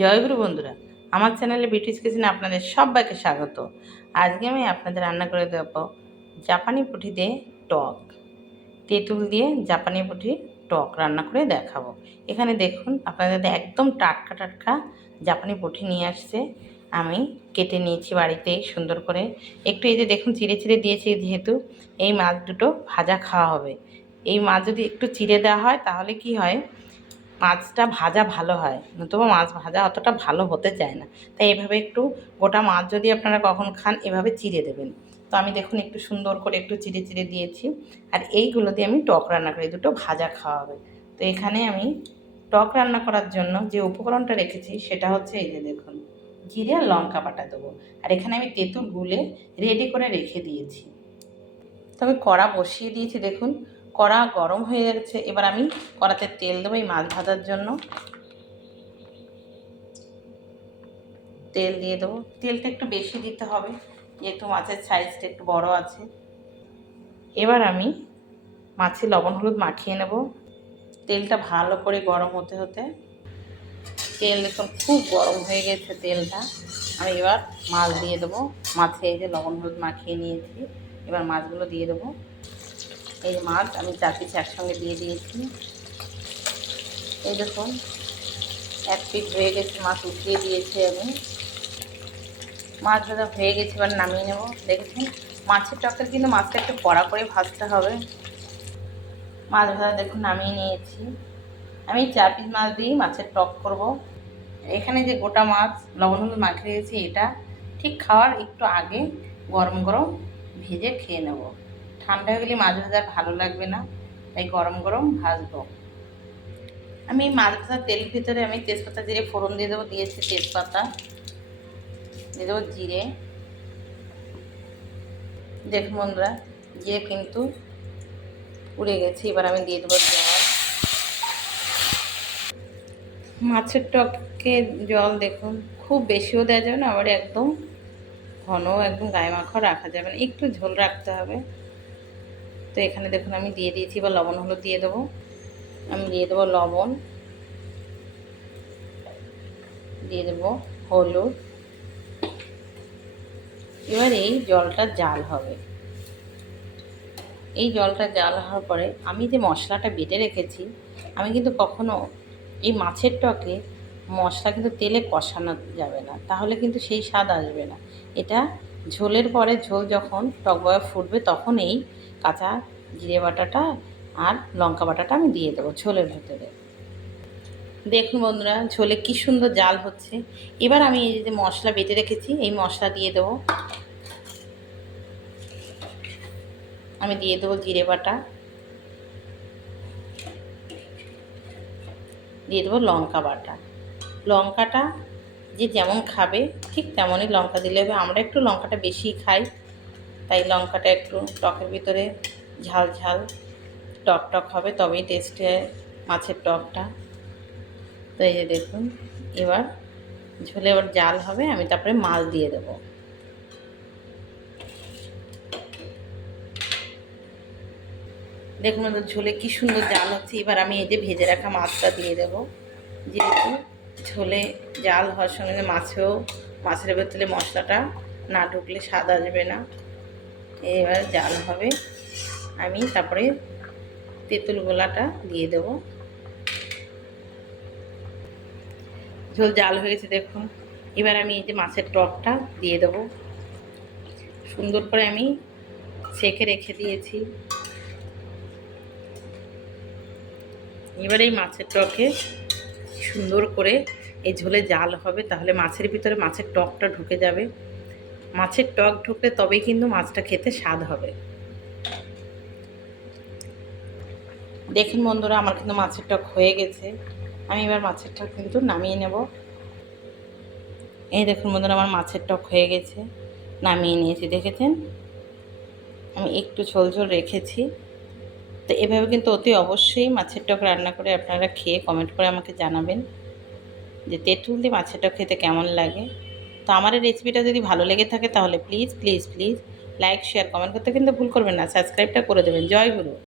জয়গুরু বন্ধুরা, আমার চ্যানেলে বিউটিস কিচেনে আপনাদের সবাইকে স্বাগত। আজকে আমি আপনাদের রান্না করে দেব জাপানি পুঁটি দিয়ে টক, তেঁতুল দিয়ে জাপানি পুঁটির টক রান্না করে দেখাবো। এখানে দেখুন আপনাদের একদম টাটকা টাটকা জাপানি পুঁটি নিয়ে আসছে, আমি কেটে নিয়েছি বাড়িতে সুন্দর করে। একটু এই যে দেখুন চিড়ে চিড়ে দিয়েছি, যেহেতু এই মাছ দুটো ভাজা খাওয়া হবে। এই মাছ যদি একটু চিড়ে দেওয়া হয় তাহলে কি হয়, মাছটা ভাজা ভালো হয়, নতুবা মাছ ভাজা অতটা ভালো হতে চায় না। তাই এভাবে একটু গোটা মাছ যদি আপনারা কখন খান এভাবে চিড়ে দেবেন। তো আমি দেখুন একটু সুন্দর করে একটু চিড়ে চিড়ে দিয়েছি, আর এইগুলো দিয়ে আমি টক রান্না করি, দুটো ভাজা খাওয়া হবে। তো এখানে আমি টক রান্না করার জন্য যে উপকরণটা রেখেছি সেটা হচ্ছে এই যে দেখুন, জিরে আর লঙ্কা বাটা দেবো। আর এখানে আমি তেঁতুল গুলে রেডি করে রেখে দিয়েছি। তো আমি কড়া বসিয়ে দিয়েছি, দেখুন কড়া গরম হয়ে গেছে। এবার আমি কড়াতে তেল দেবো এই মাছ ভাজার জন্য। তেল দিয়ে দেবো, তেলটা একটু বেশি দিতে হবে যেহেতু মাছের সাইজটা একটু বড় আছে। এবার আমি মাছে লবণ হলুদ মাখিয়ে নেব। তেলটা ভালো করে গরম হতে হতে তেল দেখুন খুব গরম হয়ে গেছে তেলটা। আমি এবার মাছ দিয়ে দেবো। মাছে এই যে লবণ হলুদ মাখিয়ে নিয়েছি, এবার মাছগুলো দিয়ে দেবো। এই যে মাছ আমি 4 পিস একসঙ্গে দিয়ে দিয়েছি। এই দেখুন এক পিস হয়ে গেছে, মাছ উঠিয়ে দিয়েছি আমি। মাছ ভাজা হয়ে গেছে, এবার নামিয়ে নেব। দেখেছেন মাছের টকের কিন্তু মাছটা একটু কড়া করে ভাজতে হবে। মাছ ভাজা দেখুন নামিয়ে নিয়েছি। আমি 4 পিস মাছ দিয়ে মাছের টক করব। এখানে যে গোটা মাছ লবণ হলুদ মাখিয়ে রেখেছি, এটা ঠিক খাওয়ার একটু আগে গরম গরম ভেজে খেয়ে নেব। ঠান্ডা হয়ে গেলে মাছ ভাজা ভালো লাগবে না, তাই গরম গরম ভাজবো। আমি মাছ ভাজার তেলের ভিতরে আমি তেজপাতা জিরে ফোড়ন দিয়ে দেবো। দিয়েছি তেজপাতা, দিয়ে দেবো জিরে। দেখুন বন্ধুরা জিরে কিন্তু উড়ে গেছে। এবার আমি দিয়ে দেবো জল। মাছের টকে জল দেখুন খুব বেশিও দেওয়া যাবে না, আবার একদম ঘন একদম গায়ে মাখা রাখা যাবে না, একটু ঝোল রাখতে হবে। তো এখানে দেখুন আমি দিয়ে দিয়েছি। এবার লবণ হলুদ দিয়ে দেবো। আমি দিয়ে দেবো লবণ, দিয়ে দেবো হলুদ। এবার এই জলটা জাল হবে। এই জলটা জাল হওয়ার পরে আমি যে মশলাটা বেটে রেখেছি, আমি কিন্তু কখনো এই মাছের টকে মশলা কিন্তু তেলে কষানো যাবে না, তাহলে কিন্তু সেই স্বাদ আসবে না। এটা ঝোলের পরে ঝোল যখন টক বয়া ফুটবে তখন এই কাঁচা জিরে বাটাটা আর লঙ্কা বাটাটা আমি দিয়ে দেবো ঝোলের ভেতরে। দেখুন বন্ধুরা ঝোলে কি সুন্দর জাল হচ্ছে। এবার আমি এই যে মশলা বেটে রেখেছি এই মশলা দিয়ে দেবো। আমি দিয়ে দেবো জিরে বাটা, দিয়ে দেবো লঙ্কা বাটা। লঙ্কাটা যে যেমন খাবে ঠিক তেমনই লঙ্কা দিলে হবে। আমরা একটু লঙ্কাটা বেশি খাই, তাই লঙ্কাটা একটু টকের ভিতরে ঝাল ঝাল টক টক হবে, তবেই টেস্টে মাছের টকটা। তো এই যে দেখুন এবার ঝোলে এবার জাল হবে, আমি তারপরে মাছ দিয়ে দেবো। দেখুন ঝোলে কি সুন্দর জাল হচ্ছে। এবার আমি এই যে ভেজে রাখা মাছটা দিয়ে দেবো। যেহেতু ঝোলে জাল হওয়ার সঙ্গে মাছের ভেতরে মশলাটা না ঢুকলে স্বাদ আসবে না। এবার জাল হবে, আমি তারপরে তেঁতুল গোলাটা দিয়ে দেবো। ঝোল জাল হয়ে গেছে দেখুন। এবার আমি এই যে মাছের টকটা দিয়ে দেবো। সুন্দর করে আমি ছেঁকে রেখে দিয়েছি। এবার এই মাছের টকে সুন্দর করে এই ঝোলে জাল হবে, তাহলে মাছের ভিতরে মাছের টকটা ঢুকে যাবে। মাছের টক ঢুকলে তবেই কিন্তু মাছটা খেতে স্বাদ হবে। দেখুন বন্ধুরা আমার কিন্তু মাছের টক হয়ে গেছে। আমি এবার মাছের টক কিন্তু নামিয়ে নেব। এই দেখুন বন্ধুরা আমার মাছের টক হয়ে গেছে, নামিয়ে নিয়েছি। দেখেছেন আমি একটু ঝোল ঝোল রেখেছি। তো এভাবে কিন্তু অতি অবশ্যই মাছের টক রান্না করে আপনারা খেয়ে কমেন্ট করে আমাকে জানাবেন যে তেঁতুল দিয়ে মাছের টক খেতে কেমন লাগে। তো আমার এই রেসিপিটা যদি ভালো লেগে থাকে তাহলে please please please like share comment করতে কিন্তু ভুল করবেন না, সাবস্ক্রাইবটা করে দেবেন। জয় গুরু।